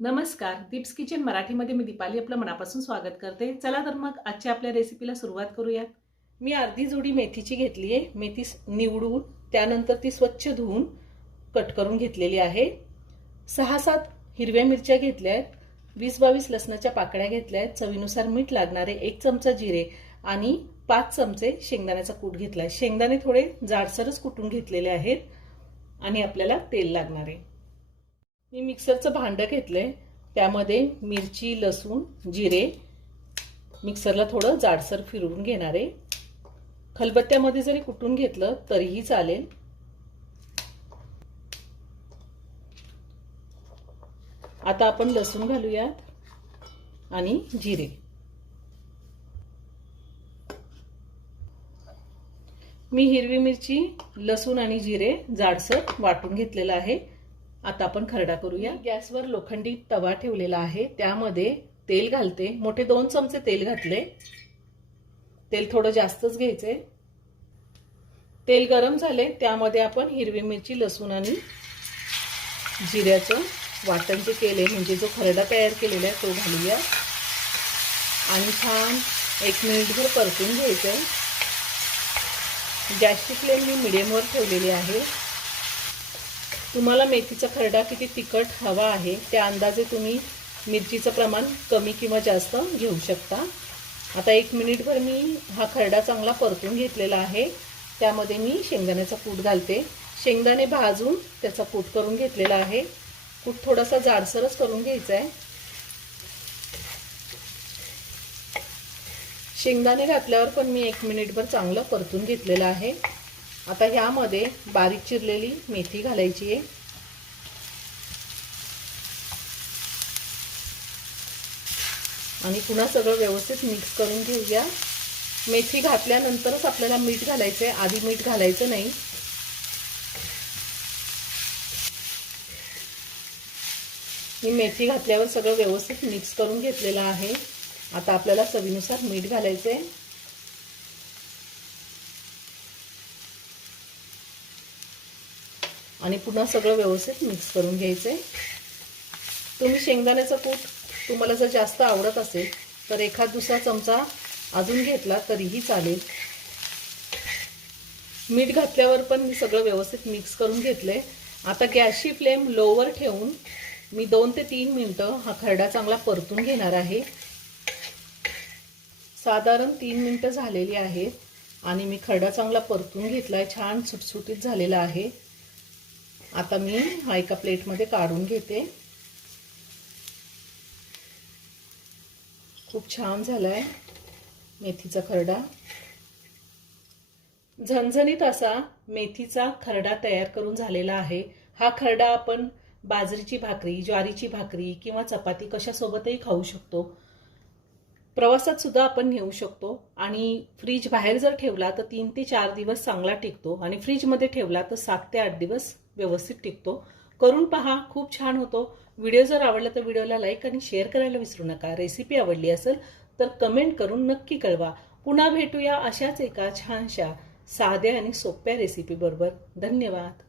नमस्कार, दीप्स किचन मराठीमध्ये मी दीपाली आपलं मनापासून स्वागत करते। चला तर मग आजच्या आपल्या रेसिपीला सुरुवात करूयात। मी अर्धी जोडी मेथीची घेतली आहे। मेथी निवडून त्यानंतर ती स्वच्छ धुवून कट करून घेतलेली आहे। 6-7 हिरव्या मिरच्या घेतल्या आहेत, 20-22 लसणाच्या पाकळ्या घेतल्या आहेत, चवीनुसार मीठ लागणारे, 1 चमचा जिरे आणि 5 चमचे शेंगदाण्याचा कूट घेतलाय। शेंगदाणे थोडे जाडसरच कुटून घेतलेले आहेत आणि आपल्याला तेल लागणार आहे। मी मिक्सरचं भांडं घेतलंय, त्यामध्ये मिरची, लसूण, जिरे मिक्सरला थोडं जाडसर फिरवून घेणार आहे। खलबत्त्यामध्ये जरी कुटून घेतलं तरीही चालेल। आता आपण लसूण घालूयात आणि जिरे। मी हिरवी मिरची, लसूण आणि जिरे जाडसर वाटून घेतलेलं आहे। आता आपण खरडा करूया। गॅसवर लोखंडी तवा ठेवलेला आहे, त्यामध्ये तेल घालते। मोठे 2 चमचे तेल घातले। तेल थोडं जास्तच घ्यायचे। तेल गरम झाले, त्यामध्ये आपण हिरवी मिरची, लसूण आणि जिऱ्याचं वाटण जे केले म्हणजे जो खरडा तयार केलेला आहे तो घालूया आणि छान 1 मिनिटभर परतून घ्यायचं आहे। गॅसची फ्लेम मी मीडियमवर ठेवलेली आहे। तुम्हाला मेथीचा खरडा किती तिखट हवा आहे त्या अंदाजे तुम्ही मिरचीचं प्रमाण कमी किंवा जास्त घेऊ शकता। आता 1 मिनिटभर मी हा खरडा चांगला परतून घेतलेला आहे। त्यामध्ये मी शेंगदाण्याचा कूट घालते। शेंगदाणे भाजून त्याचा कूट करून घेतलेला आहे। कूट थोडासा जाडसरच करून घ्यायचा आहे। शेंगदाणे घातल्यावर पण मी 1 मिनिटभर चांगलं परतून घेतलेलं आहे। आता ह्यामध्ये बारीक चिरलेली मेथी घालायची आहे आणि पुन्हा सगळं व्यवस्थित मिक्स करून घेऊया। मेथी घातल्यानंतरच आपल्याला मीठ घालायचं आहे, आधी मीठ घालायचं नाही। मी मेथी घातल्यावर सगळं व्यवस्थित मिक्स करून घेतलेलं आहे। आता आपल्याला चवीनुसार मीठ घालायचं आहे आणि पुन्हा सगळं व्यवस्थित मिक्स करून घ्यायचंय। तुम्ही शेंगदाण्याचा कूट तुम्हाला जर जास्त आवडत असेल तर एखाद दुसरा चमचा अजून घेतला तरीही चालेल। मीठ घातल्यावर पण मी सगळं व्यवस्थित मिक्स करून घेतलंय। आता गॅसची फ्लेम लोवर ठेवून मी 2 ते 3 मिनिटं हा खरडा चांगला परतून घेणार आहे। साधारण 3 मिनिटं झालेली आहेत आणि मी खरडा चांगला परतून घेतलाय, छान सुटसुटीत झालेला आहे। आता मी हा एका प्लेटमध्ये काढून घेते। खूप छान झालाय मेथीचा खरडा। झणझणीत असा मेथीचा खरडा तयार करून झालेला आहे। हा खरडा आपण बाजरीची भाकरी, ज्वारीची भाकरी किंवा चपाती कशासोबतही खाऊ शकतो। प्रवासात सुद्धा आपण नेऊ शकतो आणि फ्रीज बाहेर जर ठेवला तर 3 ते 4 दिवस चांगला टिकतो आणि फ्रीज मध्ये ठेवला तर 7 ते 8 दिवस व्यवस्थित टिकतो। करून पहा, खूप छान होतो। व्हिडिओ जर आवडला तर व्हिडिओला लाईक आणि शेअर करायला विसरू नका। रेसिपी आवडली असेल तर कमेंट करून नक्की कळवा। पुन्हा भेटूया अशाच एका छानशा साध्या आणि सोप्या रेसिपी बरोबर। धन्यवाद।